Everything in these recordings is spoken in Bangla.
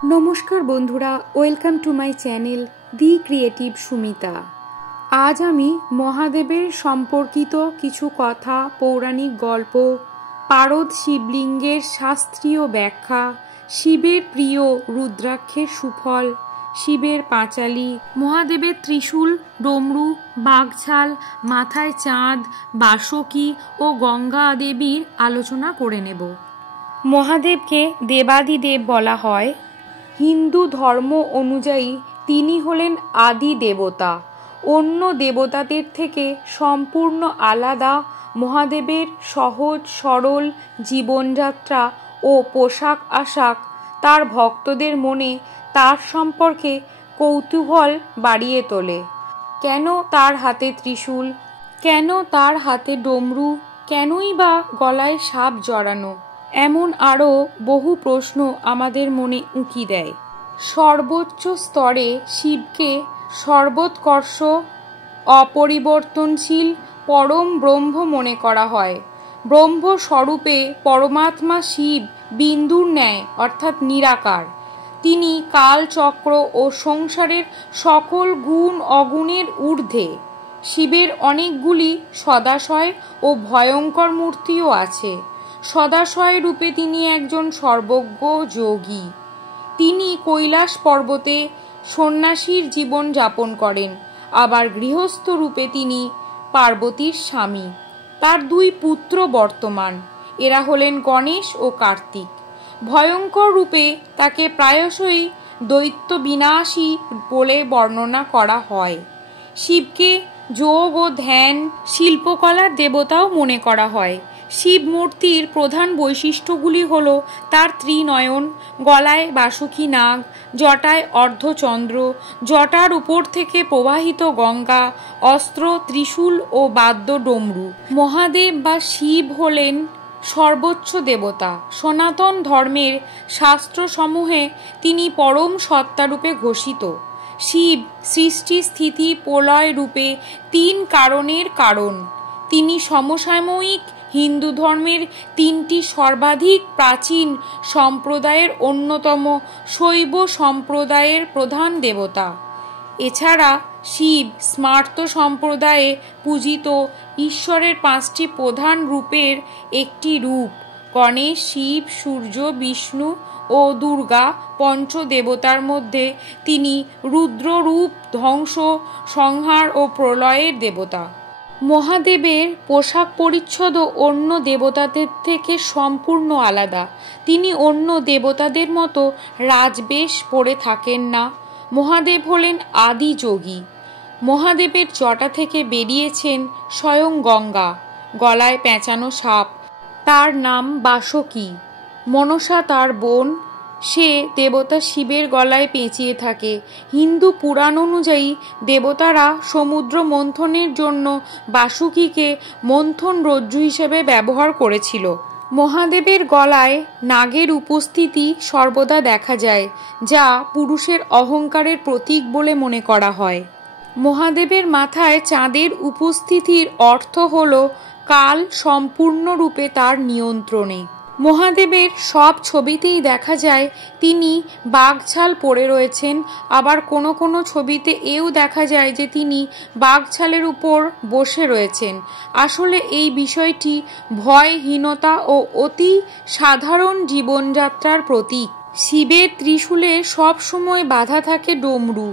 নমস্কার বন্ধুরা, welcome to my channel the creative Sumita. আজ আমি মহাদেবের সম্পর্কিত কিছু কথা, পৌরাণিক গল্প, পারদ শিবলিঙ্গের শাস্ত্রীয় ব্যাখ্যা, শিবের প্রিয় রুদ্রাক্ষের সুফল, শিবের পাঁচালী, মহাদেবের ত্রিশূল, ডমরু, বাঘছাল, মাথায় চাঁদ, বাসকী ও গঙ্গা দেবীর আলোচনা করে নেব। মহাদেবকে দেবাদিদেব বলা হয়। হিন্দু ধর্ম অনুযায়ী তিনি হলেন আদি দেবতা। অন্য দেবতাদের থেকে সম্পূর্ণ আলাদা মহাদেবের সহজ সরল জীবনযাত্রা ও পোশাক আশাক তার ভক্তদের মনে তার সম্পর্কে কৌতূহল বাড়িয়ে তোলে। কেন তার হাতে ত্রিশূল, কেন তার হাতে ডমরু, কেনই বা গলায় সাপ জড়ানো, এমন আরও বহু প্রশ্ন আমাদের মনে উঁকি দেয়। সর্বোচ্চ স্তরে শিবকে সর্বোৎকর্ষ, অপরিবর্তনশীল পরম ব্রহ্ম মনে করা হয়। ব্রহ্মস্বরূপে পরমাত্মা শিব বিন্দুর ন্যায় অর্থাৎ নিরাকার। তিনি কালচক্র ও সংসারের সকল গুণ অগুণের ঊর্ধ্বে। শিবের অনেকগুলি সদাশয় ও ভয়ঙ্কর মূর্তিও আছে। সদাশয় রূপে তিনি একজন সর্বজ্ঞ যোগী। তিনি কৈলাস পর্বতে সন্ন্যাসীর জীবন যাপন করেন। আবার গৃহস্থ রূপে তিনি পার্বতীর স্বামী। তার দুই পুত্র বর্তমান, এরা হলেন গণেশ ও কার্তিক। ভয়ঙ্কর রূপে তাকে প্রায়শই দৈত্য বিনাশী বলে বর্ণনা করা হয়। শিবকে যোগ ও ধ্যান, শিল্পকলার দেবতাও মনে করা হয়। শিব মূর্তির প্রধান বৈশিষ্ট্যগুলি হল তার ত্রিনয়ন, গলায় বাসকী নাগ, জটায় অর্ধচন্দ্র, জটার উপর থেকে প্রবাহিত গঙ্গা, অস্ত্র ত্রিশূল ও বাদ্য ডমরু। মহাদেব বা শিব হলেন সর্বোচ্চ দেবতা। সনাতন ধর্মের শাস্ত্রসমূহে তিনি পরম সত্তারূপে ঘোষিত। শিব সৃষ্টি স্থিতি প্রলয় রূপে তিন কারণের কারণ। তিনি সমসাময়িক হিন্দু ধর্মের তিনটি সর্বাধিক প্রাচীন সম্প্রদায়ের অন্যতম শৈব সম্প্রদায়ের প্রধান দেবতা। এছাড়া শিব স্মার্ত সম্প্রদায়ে পূজিত ঈশ্বরের পাঁচটি প্রধান রূপের একটি রূপ। গণেশ, শিব, সূর্য, বিষ্ণু ও দুর্গা পঞ্চদেবতার মধ্যে তিনি রুদ্ররূপ, ধ্বংস, সংহার ও প্রলয়ের দেবতা। মহাদেবের পোশাক পরিচ্ছদও অন্য দেবতাদের থেকে সম্পূর্ণ আলাদা। তিনি অন্য দেবতাদের মতো রাজবেশ পরে থাকেন না। মহাদেব হলেন আদি যোগী। মহাদেবের জটা থেকে বেরিয়েছেন স্বয়ং গঙ্গা। গলায় পেঁচানো সাপ, তার নাম বাসকী। মনসা তার বোন, সে দেবতা শিবের গলায় পেঁচিয়ে থাকে। হিন্দু পুরাণ অনুযায়ী দেবতারা সমুদ্র মন্থনের জন্য বাসুকীকে মন্থন রজ্জু হিসেবে ব্যবহার করেছিল। মহাদেবের গলায় নাগের উপস্থিতি সর্বদা দেখা যায়, যা পুরুষের অহংকারের প্রতীক বলে মনে করা হয়। মহাদেবের মাথায় চাঁদের উপস্থিতির অর্থ হল কাল সম্পূর্ণরূপে তার নিয়ন্ত্রণে। মহাদেবের সব ছবিতেই দেখা যায় তিনি বাঘছাল পরে রয়েছেন। আবার কোনো কোনো ছবিতে এও দেখা যায় যে তিনি বাঘছালের উপর বসে রয়েছেন। আসলে এই বিষয়টি ভয়হীনতা ও অতি সাধারণ জীবনযাত্রার প্রতীক। শিবের ত্রিশূলে সব সময় বাঁধা থাকে ডমরু।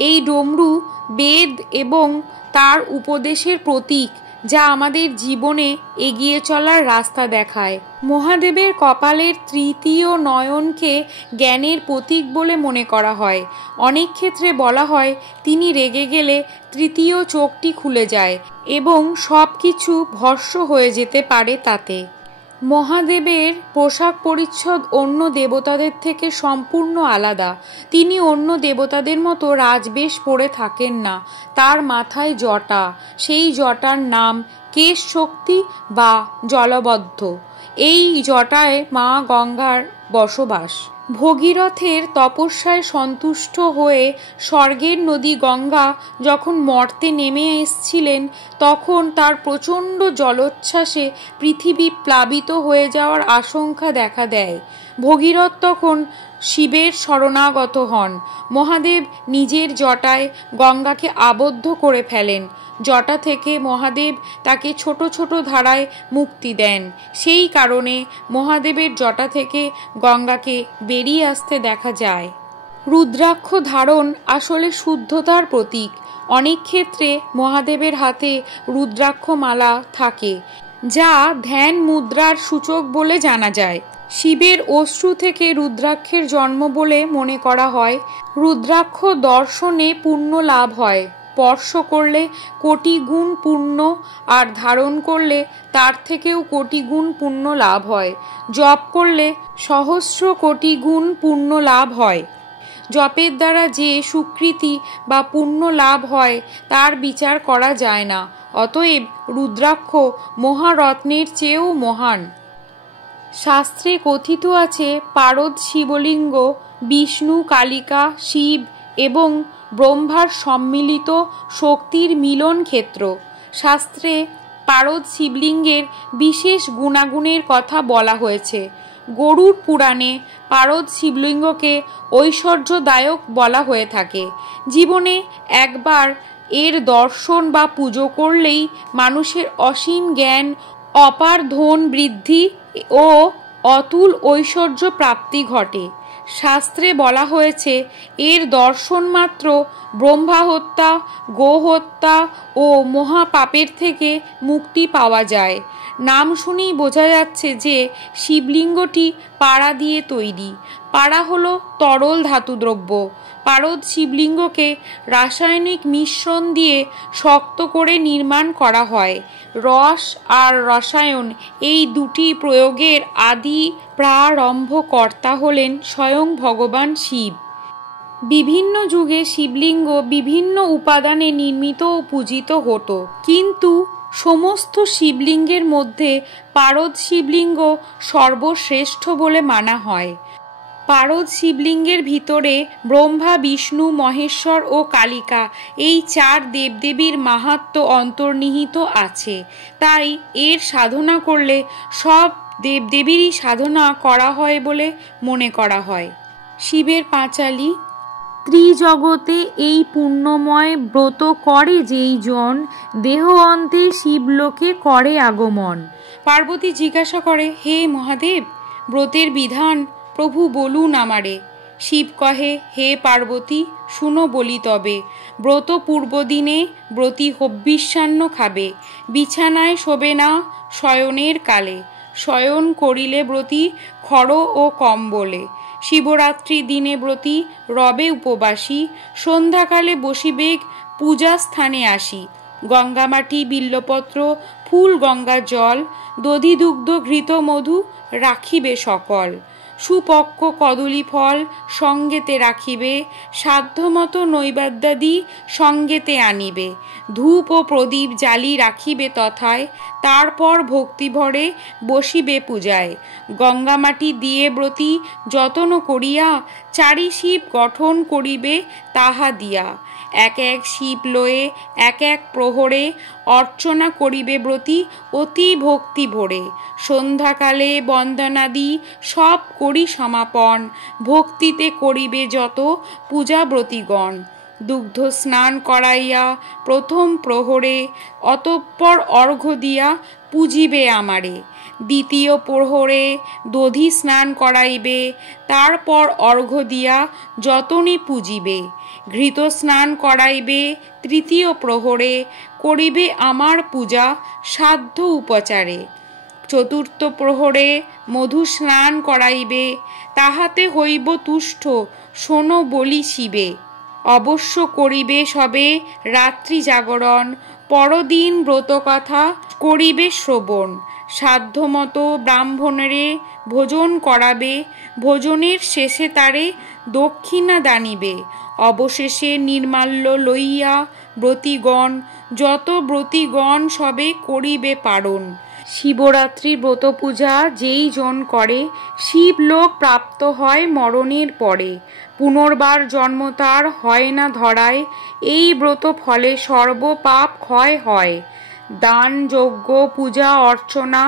এই ডমরু বেদ এবং তার উপদেশের প্রতীক, যা আমাদের জীবনে এগিয়ে চলার রাস্তা দেখায়। মহাদেবের কপালের তৃতীয় নয়নকে জ্ঞানের প্রতীক বলে মনে করা হয়। অনেক ক্ষেত্রে বলা হয় তিনি রেগে গেলে তৃতীয় চোখটি খুলে যায় এবং সব কিছু ভস্ম হয়ে যেতে পারে তাতে। মহাদেবের পোশাক পরিচ্ছদ অন্য দেবতাদের থেকে সম্পূর্ণ আলাদা। তিনি অন্য দেবতাদের মতো রাজবেশ পরে থাকেন না। তার মাথায় জটা, সেই জটার নাম কেশ শক্তি বা জলবদ্ধ। এই জটায় মা গঙ্গার বসবাস। ভগীরথের তপস্যায় সন্তুষ্ট হয়ে স্বর্গের নদী গঙ্গা যখন মর্তে নেমে এসেছিলেন, তখন তার প্রচণ্ড জলোচ্ছ্বাসে পৃথিবী প্লাবিত হয়ে যাওয়ার আশঙ্কা দেখা দেয়। ভগীরথ তখন শিবের শরণাগত হন। মহাদেব নিজের জটায় গঙ্গাকে আবদ্ধ করে ফেলেন। জটা থেকে মহাদেব তাকে ছোট ছোট ধারায় মুক্তি দেন। সেই কারণে মহাদেবের জটা থেকে গঙ্গাকে বেরিয়ে আসতে দেখা যায়। রুদ্রাক্ষ ধারণ আসলে শুদ্ধতার প্রতীক। অনেক ক্ষেত্রে মহাদেবের হাতে রুদ্রাক্ষ মালা থাকে, যা ধ্যান মুদ্রার সূচক বলে জানা যায়। শিবের অশ্রু থেকে রুদ্রাক্ষের জন্ম বলে মনে করা হয়। রুদ্রাক্ষ দর্শনে পুণ্য লাভ হয়। স্পর্শ করলে কোটি গুণ পুণ্য, আর ধারণ করলে তার থেকেও কোটি গুণ পুণ্য লাভ হয়। জপ করলে সহস্র কোটি গুণ পুণ্য লাভ হয়। জপের দ্বারা যে সুকৃতি বা পুণ্য লাভ হয় তার বিচার করা যায় না। অতএব রুদ্রাক্ষ মহারত্নের চেয়েও মহান। শাস্ত্রে কথিত আছে, পারদ শিবলিঙ্গ বিষ্ণু, কালিকা, শিব এবং ব্রহ্মার সম্মিলিত শক্তির মিলন ক্ষেত্র। শাস্ত্রে পারদ শিবলিঙ্গের বিশেষ গুণাগুণের কথা বলা হয়েছে। গরুড় পুরাণে পারদ শিবলিঙ্গকে ঐশ্বর্যদায়ক বলা হয়ে থাকে। জীবনে একবার এর দর্শন বা পুজো করলেই মানুষের অসীম জ্ঞান, অপার ধন বৃদ্ধি ও অতুল ঐশ্বর্য প্রাপ্তি ঘটে। শাস্ত্রে বলা হয়েছে, এর দর্শন মাত্র ব্রহ্মা হত্যা, গো হত্যা ও মহাপাপের থেকে মুক্তি পাওয়া যায়। নাম শুনেই বোঝা যাচ্ছে যে শিবলিঙ্গটি পাড়া দিয়ে তৈরি। পাড়া হলো তরল ধাতুদ্রব্য। পারদ শিবলিঙ্গকে রাসায়নিক মিশ্রণ দিয়ে শক্ত করে নির্মাণ করা হয়। রস আর রসায়ন এই দুটি প্রয়োগের আদি প্রারম্ভ কর্তা হলেন স্বয়ং ভগবান শিব। বিভিন্ন যুগে শিবলিঙ্গ বিভিন্ন উপাদানে নির্মিত ও পূজিত হতো, কিন্তু সমস্ত শিবলিঙ্গের মধ্যে পারদ শিবলিঙ্গ সর্বশ্রেষ্ঠ বলে মানা হয়। পারদ শিবলিঙ্গের ভিতরে ব্রহ্মা, বিষ্ণু, মহেশ্বর ও কালিকা এই চার দেবদেবীর মাহাত্ম্য অন্তর্নিহিত আছে। তাই এর সাধনা করলে সব দেবদেবীরই সাধনা করা হয় বলে মনে করা হয়। শিবের পাঁচালী। ত্রিজগতে এই পুণ্যময় ব্রত করে যেই জন, দেহ অন্তে শিবলোকে করে আগমন। পার্বতী জিজ্ঞাসা করে, হে মহাদেব, ব্রতের বিধান প্রভু বলুন আমারে। শিব কহে, হে পার্বতী, শুনো বলি তবে। ব্রত পূর্বদিনে ব্রতী হব্যিষ্যান্ন খাবে, বিছানায় শোবে না শয়নের কালে। শয়ন করিলে ব্রতী খড় ও কম্বলে। শিবরাত্রি দিনে ব্রতী রবে উপবাসী, সন্ধ্যাকালে বসিবেগ পূজা স্থানে আসি। গঙ্গামাটি, বিল্লপত্র, ফুল, গঙ্গা জল, দধি দুগ্ধ ঘৃত মধু রাখিবে সকল। সুপক্ক কদলী ফল সঙ্গেতে রাখিবে, সাধ্যমতো নৈবেদ্যাদি সঙ্গেতে আনিবে। ধূপ ও প্রদীপ জ্বালি রাখিবে তথায়, তারপর ভক্তিভরে বসিবে পূজায়। গঙ্গামাটি দিয়ে ব্রতী যতন করিয়া, চারি শিব গঠন করিবে তাহা দিয়া। এক এক শিব লয়ে এক এক প্রহরে, অর্চনা করিবে ব্রতী অতি ভক্তি ভরে। সন্ধ্যাকালে বন্দনাদি সব করি সমাপন, ভক্তিতে করিবে যত পূজা ব্রতীগণ। দুগ্ধ স্নান করাইয়া প্রথম প্রহরে, অতঃপর অর্ঘ্য দিয়া পূজিবে আমারে। দ্বিতীয় প্রহরে দধি স্নান করাইবে, তারপর অর্ঘ্য দিয়া যতনে পূজিবে। ঘৃত স্নান করাইবে তৃতীয় প্রহরে, করিবে আমার পূজা সাধ্য উপচারে। চতুর্থ প্রহরে মধু স্নান করাইবে, তাহাতে হইব তুষ্ট শোনো বলি শিবে। অবশ্য করিবে সবে রাত্রি জাগরণ, পরদিন ব্রতকথা করিবে শ্রবণ। সাধ্যমতো ব্রাহ্মণেরে ভোজন করাবে, ভোজনের শেষে তারে দক্ষিণা দানিবে। অবশেষে নির্মাল্য লইয়া ব্রতীগণ, যত ব্রতীগণ সবে করিবে পারণ। শিবরাত্রি ব্রত পূজা যেই জন করে, শিবলোক প্রাপ্ত হয় মরণের পরে। পুনর্বার জন্ম তার হয় না ধরায়, এই ব্রত ফলে সর্বপাপ ক্ষয় হয়। দান, যজ্ঞ, পূজা অর্চনা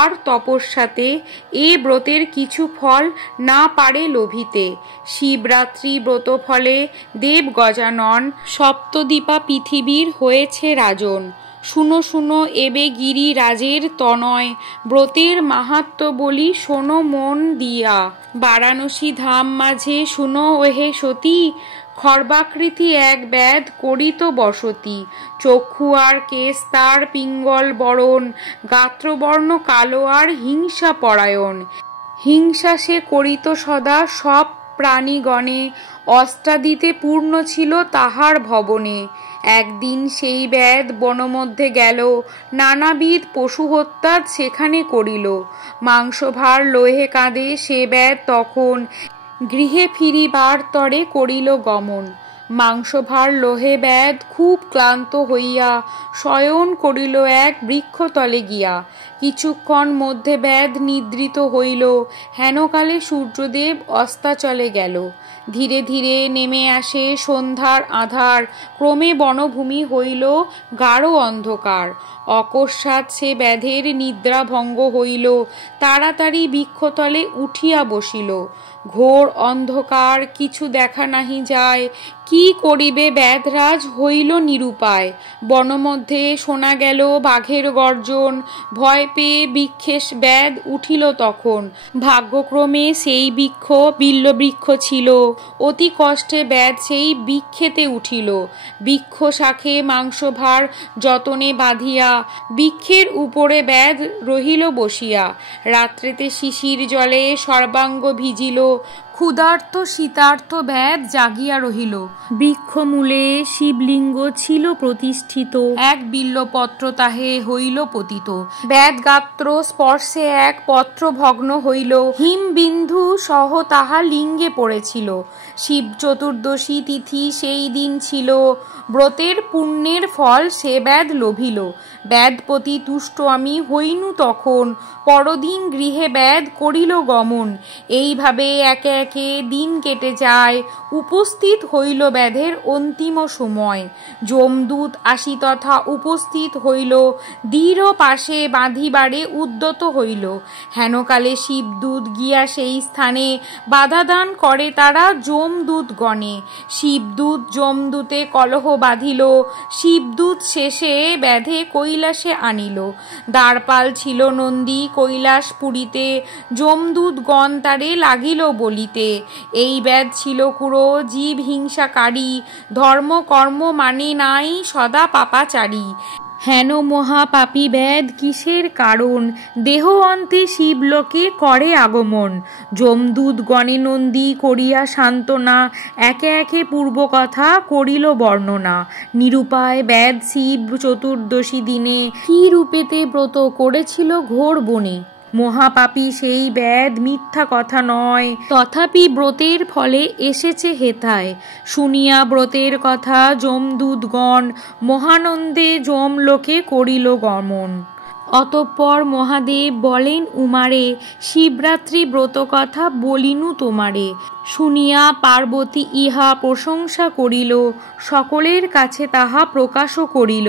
আর তপস্যাতে এ ব্রতের কিছু ফল না পারে লোভিতে। শিবরাত্রি ব্রত ফলে দেব গজানন সপ্তদ্বীপা পৃথিবীর হয়েছে রাজন। শুনো শুনো এবে গিরিরাজের তনয়, ব্রতের মাহাত্ম্য বলি শোনো মন দিয়া। বারাণসী ধাম মাঝে শুনো ওহে সতী, খর্বাকৃতি এক ব্যাধ করিত বসতি। চক্ষু আর কেশ তার পিঙ্গল বরণ, গাত্রবর্ণ কালো আর হিংসা পরায়ণ। হিংসা সে করিত সদা সব প্রাণীগণে, অষ্টাদিতে পূর্ণ ছিল তাহার ভবনে। একদিন সেই ব্যাধ বনমধ্যে গেল, নানাবিধ পশু হত্যা সেখানে করিল। মাংসভার লোহে কাঁদে সে ব্যাধ তখন, গৃহে ফিরিবার তরে করিল গমন। মাংসভার লোহে ব্যাধ খুব ক্লান্ত হইয়া শয়ন করিল এক বৃক্ষতলে গিয়া। কিছুক্ষণ মধ্যে ব্যাধ নিদ্রিত হইল, হেনকালে সূর্যদেব অস্তাচলে গেল। ধীরে ধীরে নেমে আসে সন্ধ্যার আধার, ক্রমে বনভূমি হইল গাঢ় অন্ধকার। অকস্মাৎ সে ব্যাধের নিদ্রা ভঙ্গ হইল, তাড়াতাড়ি বৃক্ষতলে উঠিয়া বসিল। ঘোর অন্ধকার, কিছু দেখা নাহি যায়, কি করিবে ব্যাধরাজ হইল নিরুপায়। বনমধ্যে শোনা গেল বাঘের গর্জন, ভয় পেয়ে বৃক্ষে ব্যাধ উঠিল তখন। ভাগ্যক্রমে সেই বৃক্ষ বিল্ববৃক্ষ ছিল, অতি কষ্টে ব্যাধ সেই বৃক্ষেতে উঠিল। বৃক্ষ শাখে মাংসভার যতনে বাঁধিয়া, বৃক্ষের উপরে ব্যাধ রহিল বসিয়া। রাত্রেতে শিশির জলে সর্বাঙ্গ ভিজিল, ক্ষুধার্ত শীতার্ত ব্যাধ জাগিয়া রহিল। বৃক্ষমূলে শিবলিঙ্গ ছিল প্রতিষ্ঠিত, এক বিল্বপত্র তাহে হইল পতিত। ব্যাধ গাত্র স্পর্শে এক পত্র ভগ্ন হইল, হিমবিন্দু সহ তাহা লিঙ্গে পড়েছিল। শিব চতুর্দশী তিথি সেই দিন ছিল, ব্রতের পুণ্যের ফল সে ব্যাধ লভিল। ব্যাধপতি তুষ্ট আমি হইনু তখন, পরদিন গৃহে ব্যাধ করিল গমন। এইভাবে একে একে দিন কেটে যায়, উপস্থিত হইল ব্যাধের অন্তিম সময়। যমদূত আসি তথা উপস্থিত হইল, দৃঢ় পাশে বাঁধিবারে উদ্যত হইল। হেনকালে শিবদূত গিয়া সেই স্থানে, বাধাদান করে তারা যমদূত গণে। শিবদূত যমদূতে কলহ বাঁধিল, শিবদূত শেষে ব্যাধে কৈলাসে আনিল। দ্বারপাল ছিল নন্দী কৈলাসপুরীতে, যমদূত গণ তারে লাগিল বলিতে। এই ব্যাধ ছিল কুড়ো জীব হিংসাকারী, ধর্ম কর্ম মানে নাই সদা পাপাচারী। হেন মহাপাপী ব্যাধ কিসের কারণ, দেহ অন্তে শিবলোকে করে আগমন। যমদূত গণে নন্দী করিয়া সান্ত্বনা, একে একে পূর্ব কথা করিল বর্ণনা। নিরুপায় ব্যাধ শিব চতুর্দশী দিনে, কি রূপেতে ব্রত করেছিল ঘোর বনে। মহাপাপী সেই ব্যাধ মিথ্যা কথা নয়, তথাপি ব্রতের ফলে এসেছে হেথায়। শুনিয়া ব্রতের কথা যমদূতগণ, মহানন্দে যমলোকে করিল গমন। অতঃপর মহাদেব বলেন উমারে, শিবরাত্রি ব্রত কথা বলিনু তোমারে। শুনিয়া পার্বতী ইহা প্রশংসা করিল, সকলের কাছে তাহা প্রকাশও করিল।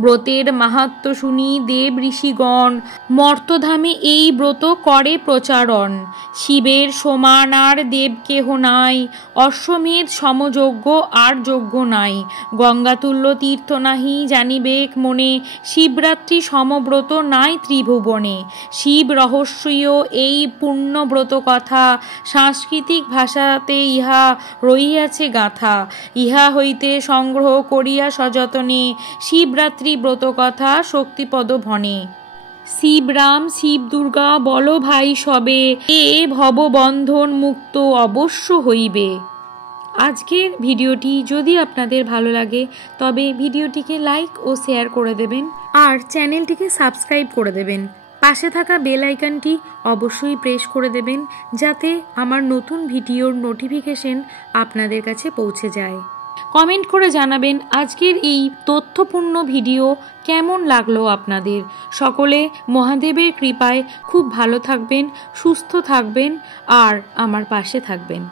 ব্রতের মাহাত্ম্য শুনি দেব ঋষিগণ, মর্তধামে এই ব্রত করে প্রচারণ। শিবের সমান আর দেব কেহ নাই, অশ্বমেধ সমযজ্ঞ আর যজ্ঞ নাই। গঙ্গাতুল্য তীর্থ নাহি জানিবেক মনে, শিবরাত্রি সমব্রত নাই ত্রিভুবনে। শিব রহস্যীয় এই পুণ্যব্রত কথা, সাংস্কৃতিক ভাষাতে ইহা রহিয়াছে গাথা। ইহা হইতে সংগ্রহ করিয়া সযতনে, শিবরাত্রি ব্রত কথা শক্তিপদ ভনে। শিব রাম শিব দুর্গা বল ভাই সবে, এ ভববন্ধন মুক্ত অবশ্য হইবে। আজকের ভিডিওটি যদি আপনাদের ভালো লাগে তবে ভিডিওটিকে লাইক ও শেয়ার করে দেবেন, আর চ্যানেলটিকে সাবস্ক্রাইব করে দেবেন। পাশে থাকা বেল আইকনটি অবশ্যই প্রেস করে দেবেন, যাতে আমার নতুন ভিডিওর নোটিফিকেশন আপনাদের কাছে পৌঁছে যায়। কমেন্ট করে জানাবেন আজকের এই তথ্যপূর্ণ ভিডিও কেমন লাগলো আপনাদের। সকলে মহাদেবের কৃপায় খুব ভালো থাকবেন, সুস্থ থাকবেন আর আমার পাশে থাকবেন।